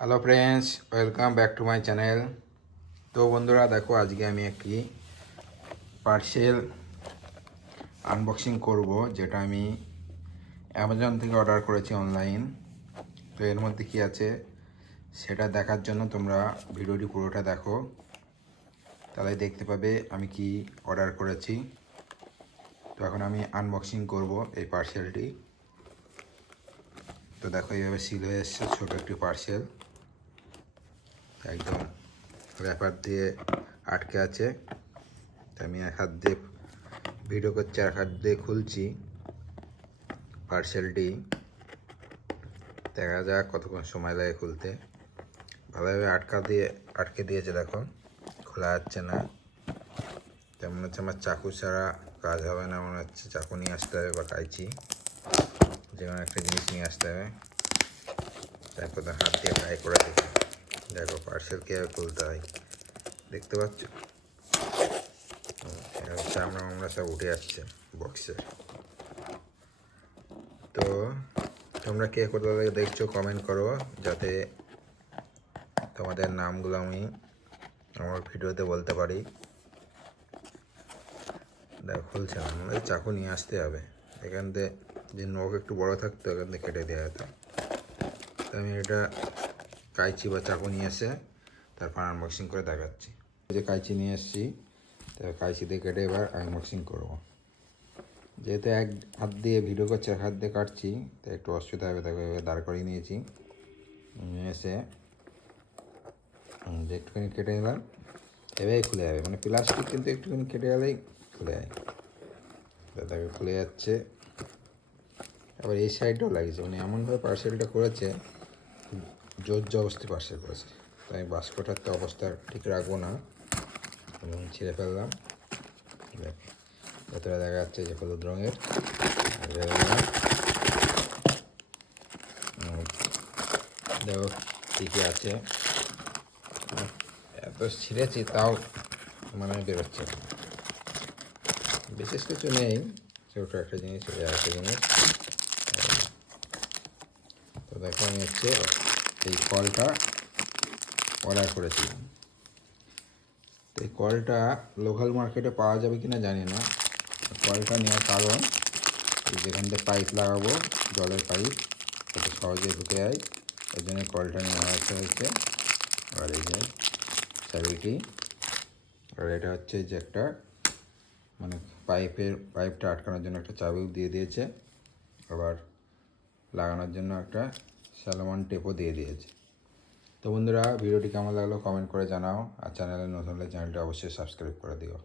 Hello friends, welcome back to my channel. তো বন্ধুরা দেখো, আজকে আমি একটি পার্সেল আনবক্সিং করব, যেটা আমি অ্যামাজন থেকে অর্ডার করেছি অনলাইন। তো এর মধ্যে কি আছে সেটা দেখার জন্য তোমরা ভিডিওটি পুরোটা দেখো, তাহলে দেখতে পাবে আমি কি অর্ডার করেছি। তো এখন আমি আনবক্সিং করব এই পার্সেলটি। তো দেখো, এইভাবে সিল হয়ে এসছে ছোটো একটি পার্সেল, একদম র্যাপার দিয়ে আটকে আছে। আমি এক হাত দিয়ে ভিডিও করছি, এক হাত দিয়ে খুলছি পার্সেলটি। দেখা যাক কতক্ষণ সময় লাগে খুলতে। ভালোভাবে আটকে দিয়েছে, দেখো খোলা যাচ্ছে না। তেমন হচ্ছে আমার চাকু ছাড়া কাজ হবে না, মনে হচ্ছে চাকু নিয়ে আসতে হবে বা কাইচি, যে কোনো একটা জিনিস নিয়ে আসতে হবে। দেখো হাত দিয়ে ট্রাই করে দেখি। দেখো পার্সেল কীভাবে খুলতে হয়, দেখতে পাচ্ছ? চামড়া সব উঠে যাচ্ছে বক্সের। তো তোমরা কে কোথা থেকে দেখছো কমেন্ট করো, যাতে তোমাদের নামগুলো আমি আমার ভিডিওতে বলতে পারি। দেখো খুলছে না, আমাদের চাকু নিয়ে আসতে হবে। এখান থেকে যে নখ একটু বড় থাকতো, এখান থেকে কেটে দেওয়া যেত। তো আমি এটা কাইচি বা চাকু নিয়ে এসে তারপর আনবক্সিং করে দেখাচ্ছি। যে কাইচি নিয়ে এসেছি, তো কাইচি দিয়ে কেটে এবার আনবক্সিং করবো। যেহেতু এক হাত দিয়ে ভিডিও করছি, এক হাত দিয়ে কাটছি, তো একটু অসুবিধা হবে। দেখো এবার দাঁড় করিয়ে নিয়েছি, নিয়ে এসে যে একটুখানি কেটে নিলাম, এভাবেই খুলে যাবে। মানে প্লাস্টিক কিন্তু একটুখানি কেটে গেলেই খুলে যায়। দেখো খুলে যাচ্ছে। আবার এই সাইডটাও লাগিয়েছে, মানে এমনভাবে পার্সেলটা করেছে, জোর জবরদস্তি পার্সেল করেছে। তো আমি বাস্কটার তো অবস্থা ঠিক রাখবো না এবং ছিঁড়ে ফেললাম। দেখ ভেতরে দেখা যাচ্ছে যে হলুদ রঙের। দেখো কী কী আছে। এত ছিঁড়েছি তাও মানে বেরোচ্ছে, বিশেষ কিছু নেই, ছোটো একটা জিনিস, একটা জিনিস। তো দেখো আমি হচ্ছে এই কলটা অর্ডার করেছিলাম। তো এই কলটা লোকাল মার্কেটে পাওয়া যাবে কিনা জানি না। কলটা নেওয়ার কারণ, যেখান থেকে পাইপ লাগাবো, জলের পাইপ, যাতে সহজে ঢুকে যায়, ওই জন্য কলটা নেওয়া হয়েছে। আর এই যে চাবিটি, আর এটা হচ্ছে যে একটা মানে পাইপটা আটকানোর জন্য একটা চাবিও দিয়ে দিয়েছে, আবার লাগানোর জন্য একটা স্যালোমন টেপও দিয়ে দিয়েছে। তো বন্ধুরা, ভিডিওটি কেমন লাগলো কমেন্ট করে জানাও, আর চ্যানেলে নতুন হলে চ্যানেলটি অবশ্যই সাবস্ক্রাইব করে দিও।